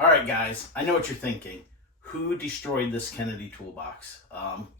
All right, guys, I know what you're thinking. Who destroyed this Kennedy toolbox?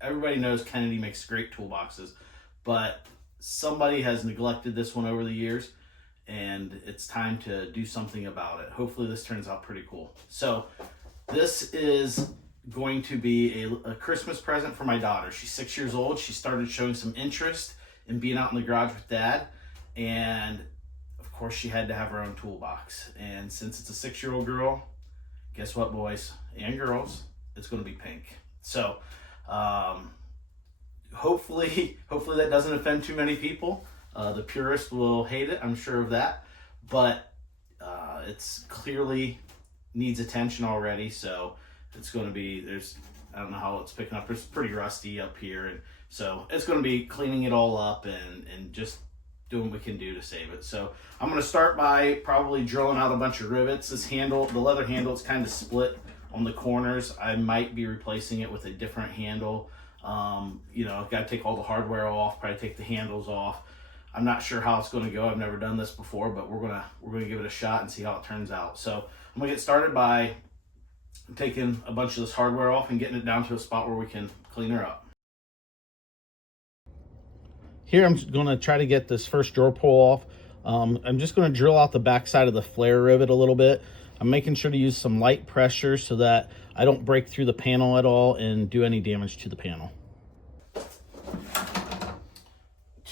Everybody knows Kennedy makes great toolboxes, but somebody has neglected this one over the years, and it's time to do something about it. Hopefully this turns out pretty cool. So this is going to be a Christmas present for my daughter. She's 6 years old. She started showing some interest in being out in the garage with Dad, and of course she had to have her own toolbox. And since it's a 6-year-old girl, guess what, boys and girls? It's going to be pink. So hopefully that doesn't offend too many people. The purists will hate it, I'm sure of that. But it's clearly needs attention already. So it's going to be, I don't know how it's picking up. It's pretty rusty up here. And so it's going to be cleaning it all up and just doing what we can do to save it. So I'm going to start by probably drilling out a bunch of rivets. This handle, the leather handle, is kind of split on the corners. I might be replacing it with a different handle. I've got to take all the hardware off, probably take the handles off. I'm not sure how it's going to go. I've never done this before, but we're gonna give it a shot and see how it turns out. So I'm gonna get started by taking a bunch of this hardware off and getting it down to a spot where we can clean her up. Here I'm going to try to get this first drawer pull off. I'm just going to drill out the back side of the flare rivet a little bit. I'm making sure to use some light pressure so that I don't break through the panel at all and do any damage to the panel.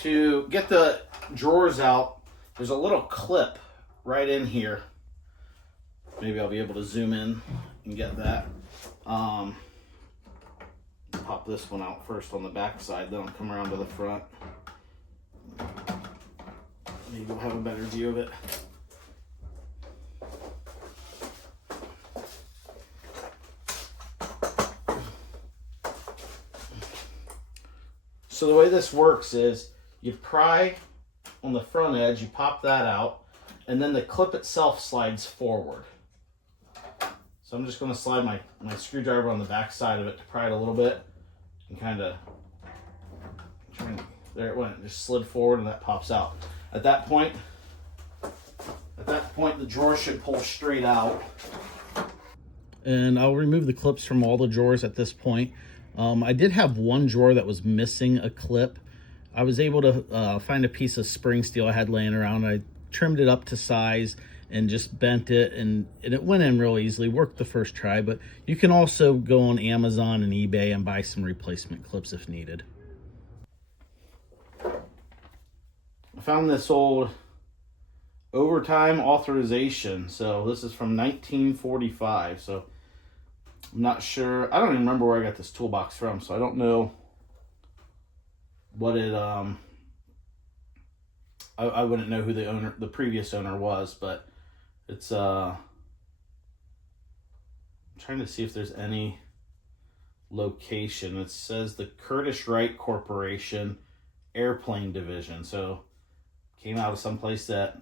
To get the drawers out, there's a little clip right in here. Maybe I'll be able to zoom in and get that. Pop this one out first on the back side, then I'll come around to the front. Maybe we'll have a better view of it. So the way this works is you pry on the front edge, you pop that out, and then the clip itself slides forward. So I'm just going to slide my screwdriver on the back side of it to pry it a little bit and kind of, there it went, it just slid forward and that pops out. At that point, the drawer should pull straight out. And I'll remove the clips from all the drawers at this point. I did have one drawer that was missing a clip. I was able to find a piece of spring steel I had laying around. I trimmed it up to size and just bent it, and it went in real easily. Worked the first try, but you can also go on Amazon and eBay and buy some replacement clips if needed. I found this old overtime authorization. So this is from 1945. So I'm not sure. I don't even remember where I got this toolbox from, so I don't know what it, I wouldn't know who the previous owner was, but it's, I'm trying to see if there's any location. It says the Curtiss-Wright Corporation Airplane Division. So came out of someplace that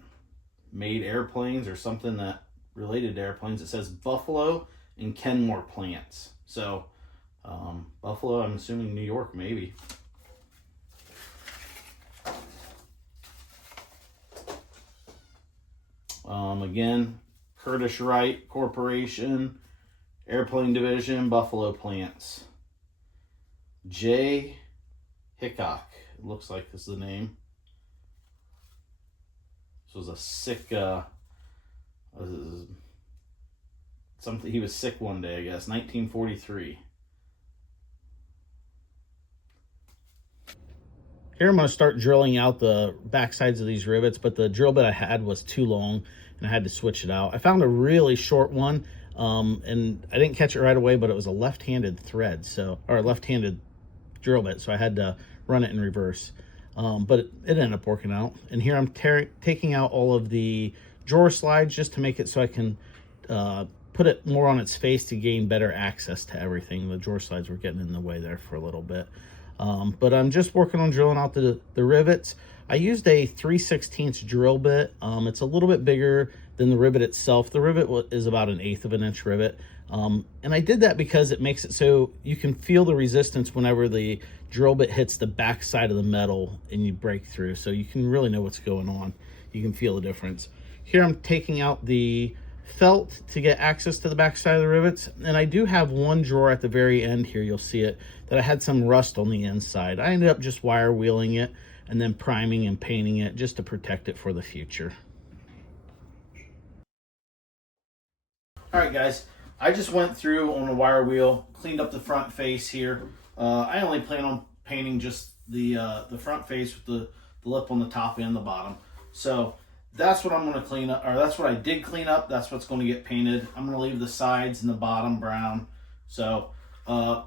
made airplanes or something that related to airplanes. It says Buffalo and Kenmore plants. So Buffalo, I'm assuming New York, maybe. Again, Curtiss-Wright Corporation, Airplane Division, Buffalo plants. J. Hickok, it looks like this is the name. This was a sick, something, he was sick one day, I guess, 1943. Here I'm going to start drilling out the back sides of these rivets, but the drill bit I had was too long and I had to switch it out. I found a really short one, and I didn't catch it right away, but it was a left-handed thread, or a left-handed drill bit, so I had to run it in reverse. But it ended up working out. And here I'm taking out all of the drawer slides just to make it so I can put it more on its face to gain better access to everything. The drawer slides were getting in the way there for a little bit. But I'm just working on drilling out the rivets. I used a 3/16 drill bit. It's a little bit bigger than the rivet itself. The rivet is about 1/8 of an inch rivet. And I did that because it makes it so you can feel the resistance whenever the drill bit hits the back side of the metal and you break through. So you can really know what's going on. You can feel the difference. Here I'm taking out the felt to get access to the back side of the rivets. And I do have one drawer at the very end here, you'll see it, that I had some rust on the inside. I ended up just wire wheeling it and then priming and painting it just to protect it for the future. All right, guys, I just went through on a wire wheel, cleaned up the front face here. I only plan on painting just the front face with the lip on the top and the bottom. So that's what I'm going to clean up, or that's what I did clean up. That's what's going to get painted. I'm going to leave the sides and the bottom brown. So the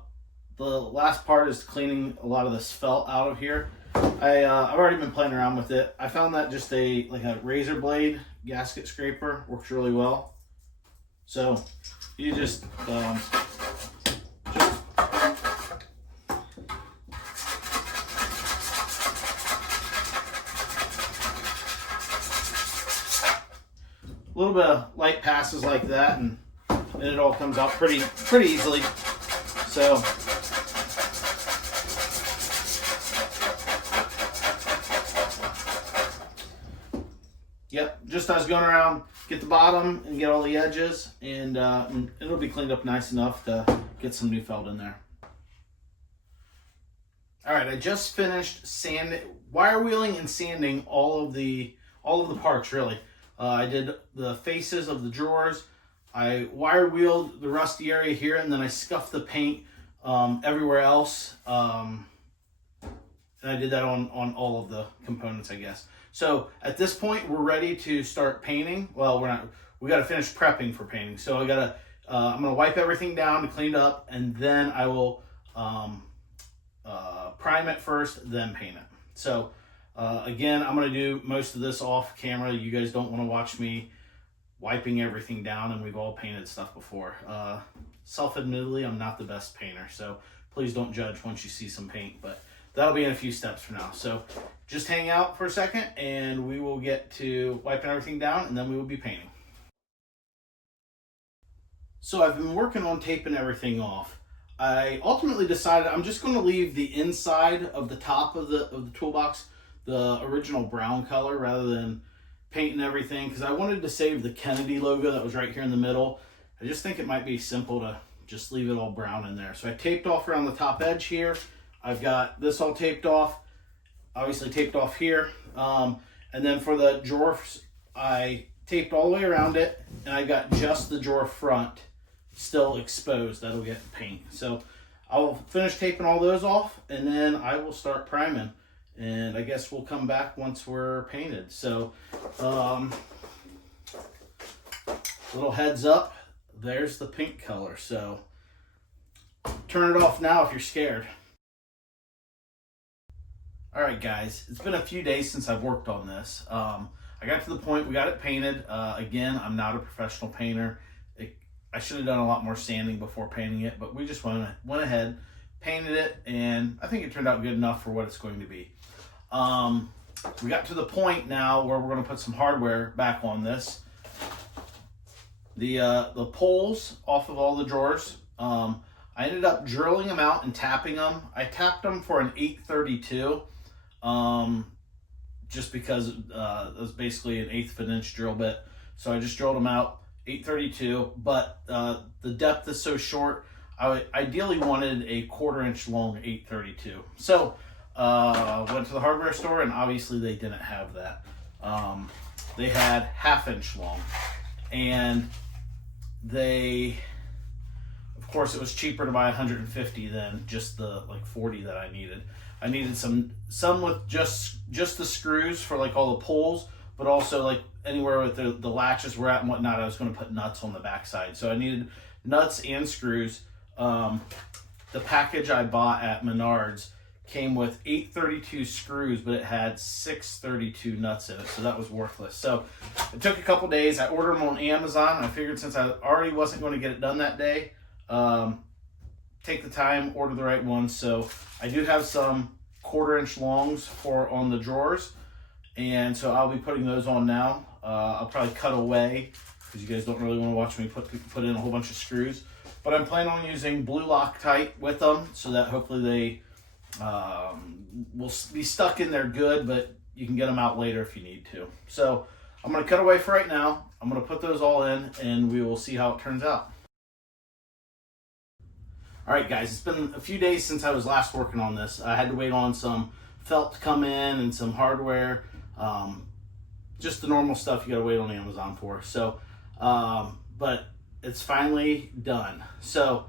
last part is cleaning a lot of this felt out of here. I've already been playing around with it. I found that just like a razor blade gasket scraper works really well. So you just a little bit of light passes like that, and it all comes out pretty easily. So yep, just I was going around, get the bottom and get all the edges, and it'll be cleaned up nice enough to get some new felt in there. All right, I just finished wire wheeling and sanding all of the parts really. I did the faces of the drawers. I wire wheeled the rusty area here, and then I scuffed the paint everywhere else. And I did that on all of the components, I guess. So at this point, we're ready to start painting. Well, we're not. We got to finish prepping for painting. So I'm gonna wipe everything down to clean it up, and then I will prime it first, then paint it. So again, I'm gonna do most of this off camera. You guys don't want to watch me wiping everything down, and we've all painted stuff before. Self-admittedly, I'm not the best painter, so please don't judge once you see some paint, but that'll be in a few steps from now. So just hang out for a second and we will get to wiping everything down, and then we will be painting. So I've been working on taping everything off. I ultimately decided I'm just going to leave the inside of the top of the toolbox the original brown color rather than painting everything, because I wanted to save the Kennedy logo that was right here in the middle. I just think it might be simple to just leave it all brown in there. So I taped off around the top edge here. I've got this all taped off, obviously taped off here. And then for the drawers, I taped all the way around it, and I got just the drawer front still exposed. That'll get paint. So I'll finish taping all those off, and then I will start priming. And I guess we'll come back once we're painted. So little heads up, there's the pink color. So turn it off now if you're scared. All right, guys, it's been a few days since I've worked on this. I got to the point, we got it painted. Again, I'm not a professional painter. I should have done a lot more sanding before painting it, but we just went ahead, painted it, and I think it turned out good enough for what it's going to be. We got to the point now where we're going to put some hardware back on this. The poles off of all the drawers, I ended up drilling them out and tapping them. I tapped them for an 832, just because it was basically an 1/8 of an inch drill bit. So I just drilled them out 832, but the depth is so short, I ideally wanted a 1/4 inch long 832. So went to the hardware store, and obviously they didn't have that. They had 1/2 inch long, and of course it was cheaper to buy 150 than just the like 40 that I needed. I needed some with just the screws for like all the pulls, but also like anywhere with the latches were at and whatnot. I was going to put nuts on the backside, so I needed nuts and screws. The package I bought at Menards came with 832 screws, but it had 632 nuts in it, so that was worthless. So it took a couple days. I ordered them on Amazon. I figured since I already wasn't going to get it done that day, take the time, order the right ones. So I do have some 1/4 inch longs on the drawers, and so I'll be putting those on now. I'll probably cut away because you guys don't really want to watch me put in a whole bunch of screws, but I'm planning on using blue Loctite with them so that hopefully they will be stuck in there good, but you can get them out later if you need to. So I'm going to cut away for right now. I'm going to put those all in, and we will see how it turns out. All right, guys, it's been a few days since I was last working on this. I had to wait on some felt to come in and some hardware. Just the normal stuff you got to wait on Amazon for. So, but it's finally done. So,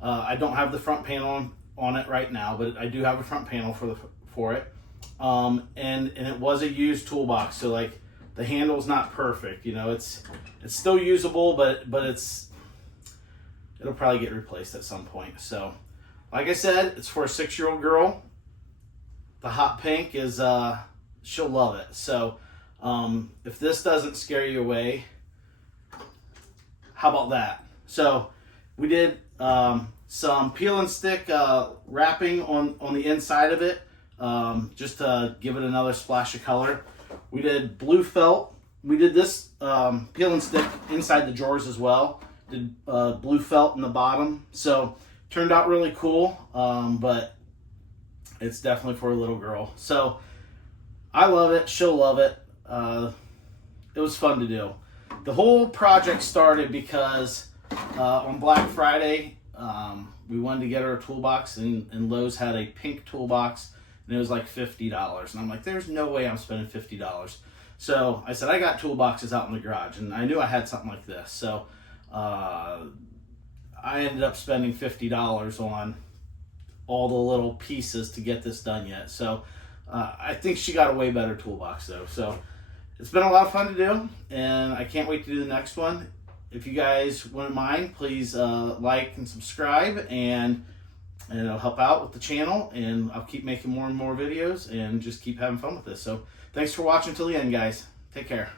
I don't have the front panel on it right now, but I do have a front panel for it. And it was a used toolbox, so like the handle's not perfect. You know, it's still usable, but it'll probably get replaced at some point. So, like I said, it's for a 6-year-old girl. The hot pink is she'll love it. So, if this doesn't scare you away, how about that? So, we did some peel and stick wrapping on the inside of it, just to give it another splash of color. We did blue felt. We did this peel and stick inside the drawers as well. Did blue felt in the bottom. So turned out really cool, but it's definitely for a little girl. So I love it. She'll love it. It was fun to do. The whole project started because on Black Friday, we wanted to get her a toolbox, and Lowe's had a pink toolbox, and it was like $50. And I'm like, there's no way I'm spending $50. So I said, I got toolboxes out in the garage, and I knew I had something like this. So I ended up spending $50 on all the little pieces to get this done yet. So I think she got a way better toolbox though. So it's been a lot of fun to do, and I can't wait to do the next one. If you guys wouldn't mind, please like and subscribe, and it'll help out with the channel, and I'll keep making more and more videos and just keep having fun with this. So thanks for watching till the end, guys. Take care.